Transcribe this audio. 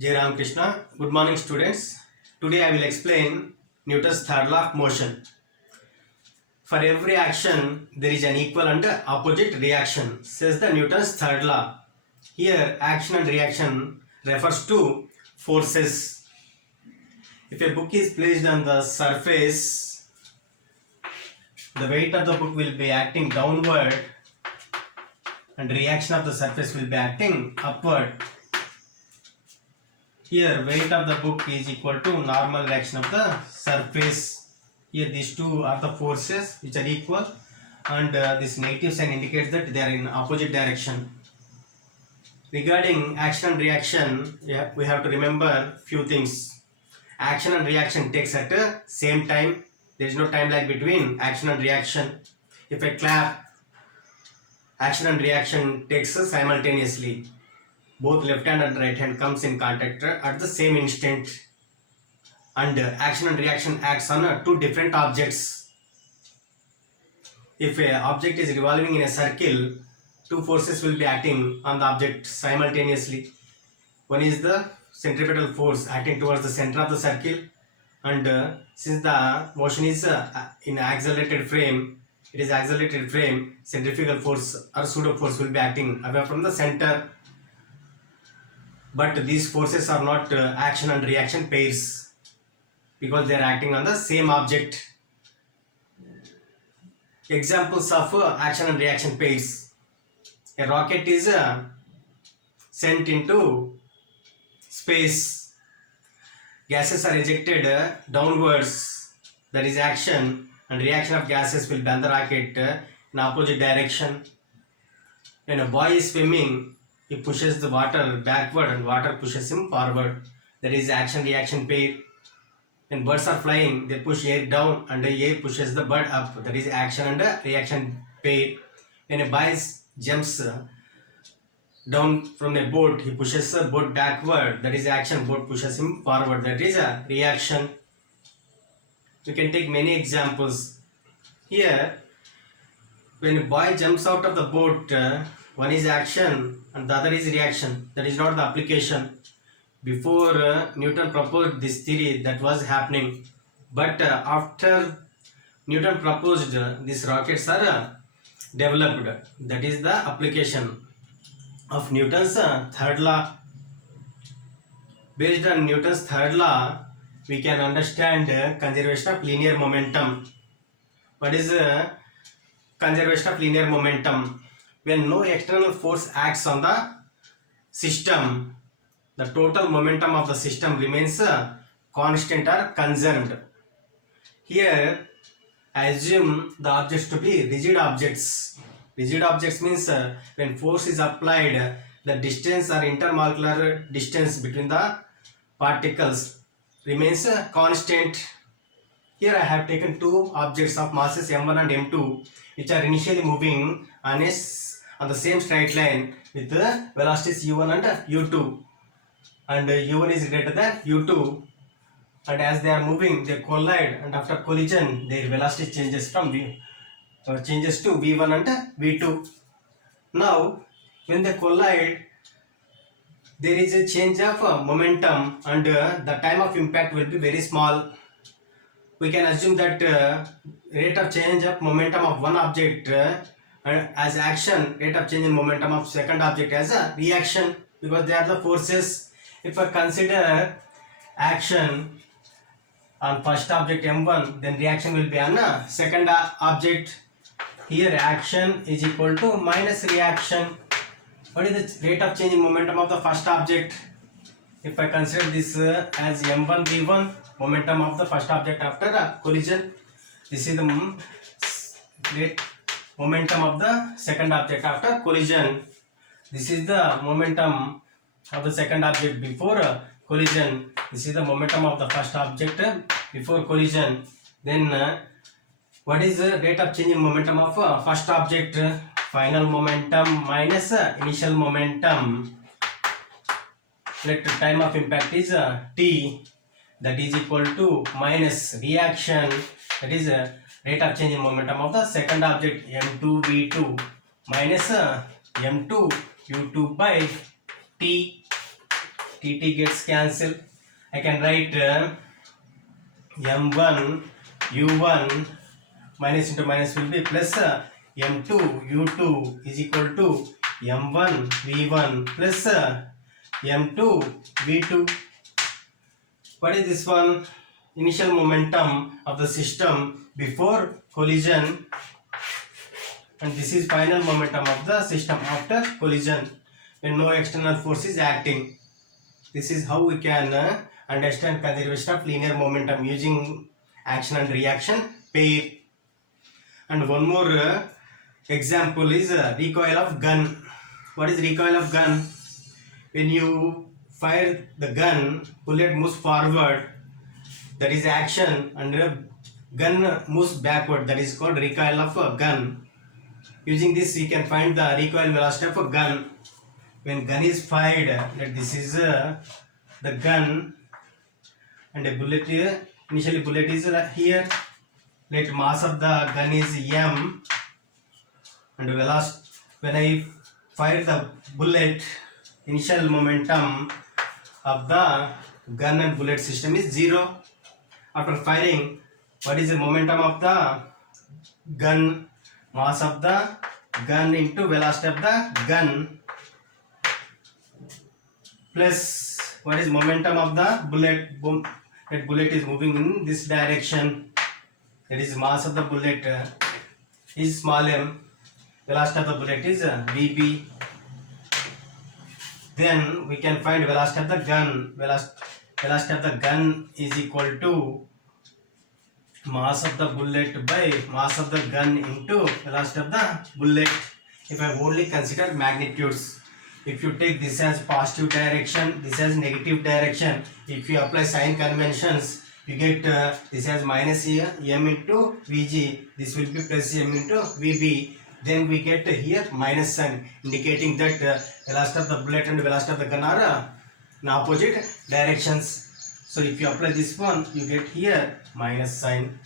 Jai Ram Krishna. Good morning, students. Today I will explain Newton's third law of motion. For every action, there is an equal and opposite reaction, says the Newton's third law. Here, action and reaction refers to forces. If a book is placed on the surface, the weight of the book will be acting downward and reaction of the surface will be acting upward. Here weight of the book is equal to normal reaction of the surface. Here these two are the forces which are equal, and this negative sign indicates that they are in opposite direction. Regarding action and reaction, we have to remember few things. Action and reaction takes at the same time. There is no time lag between action and reaction. If I clap, action and reaction takes simultaneously. Both left hand and right hand comes in contact at the same instant, and action and reaction acts on two different objects. If a object is revolving in a circle, two forces will be acting on the object simultaneously. One is the centripetal force acting towards the center of the circle, and since the motion is in accelerated frame, centrifugal force or pseudo force will be acting away from the center. But these forces are not action and reaction pairs because they are acting on the same object. Examples of action and reaction pairs. A rocket is sent into space. Gases are ejected downwards. That is action, and reaction of gases will be on the rocket in opposite direction. When a boy is swimming, he pushes the water backward and water pushes him forward. That is action reaction pair. When birds are flying, they push air down and the air pushes the bird up. That is action and reaction pair. When a boy jumps down from a boat, he pushes the boat backward. That is action. Boat pushes him forward. That is a reaction. You can take many examples. Here, when a boy jumps out of the boat, one is action and the other is reaction. That is not the application. Before Newton proposed this theory, that was happening. But after Newton proposed, these rockets are developed. That is the application of Newton's third law. Based on Newton's third law, we can understand conservation of linear momentum. What is conservation of linear momentum? When no external force acts on the system, the total momentum of the system remains constant or conserved. Here, I assume the objects to be rigid objects. Rigid objects means when force is applied, the distance or intermolecular distance between the particles remains constant. Here I have taken two objects of masses m1 and m2, which are initially moving on the same straight line with the velocities u1 and u2, and u1 is greater than u2, and as they are moving they collide, and after collision their velocity changes from changes to v1 and v2. Now when they collide, there is a change of momentum, and the time of impact will be very small. We can assume that rate of change of momentum of one object as action, rate of change in momentum of second object as a reaction, because they are the forces. If I consider action on first object m1, then reaction will be on second object. Here action is equal to minus reaction. What is the rate of change in momentum of the first object? If I consider this as m1 v1, momentum of the first object after collision, this is the rate momentum of the second object after collision. This is the momentum of the second object before collision. This is the momentum of the first object before collision. Then what is the rate of change in momentum of first object? Final momentum minus initial momentum. Let the time of impact is t, that is equal to minus reaction, that is rate of change in momentum of the second object m2 v2 minus m2 u2 by t. T gets cancelled. I can write m1 u1 minus into minus will be plus m2 u2 is equal to m1 v1 plus m2 v2. What is this one? Initial momentum of the system before collision, and this is final momentum of the system after collision when no external force is acting. This is how we can understand conservation of linear momentum using action and reaction pair. And one more example is recoil of gun. What is recoil of gun? When you fire the gun, bullet moves forward, that is action, and gun moves backward, that is called recoil of a gun. Using this we can find the recoil velocity of a gun. When gun is fired, that this is the gun, and a bullet here, initially bullet is here, let mass of the gun is m, and velocity, when I fire the bullet, initial momentum of the gun and bullet system is 0. After firing, what is the momentum of the gun? Mass of the gun into velocity of the gun plus what is momentum of the bullet? Boom, that bullet is moving in this direction, that is mass of the bullet is small m, velocity of the bullet is vb. Then we can find velocity of the gun. Velocity of the gun is equal to mass of the bullet by mass of the gun into velocity of the bullet. If I only consider magnitudes, if you take this as positive direction, this as negative direction, if you apply sign conventions, you get this as minus m into vg, this will be plus m into vb. Then we get here minus sign indicating that velocity of the bullet and velocity of the gun are in opposite directions. So if you apply this one, you get here minus sign.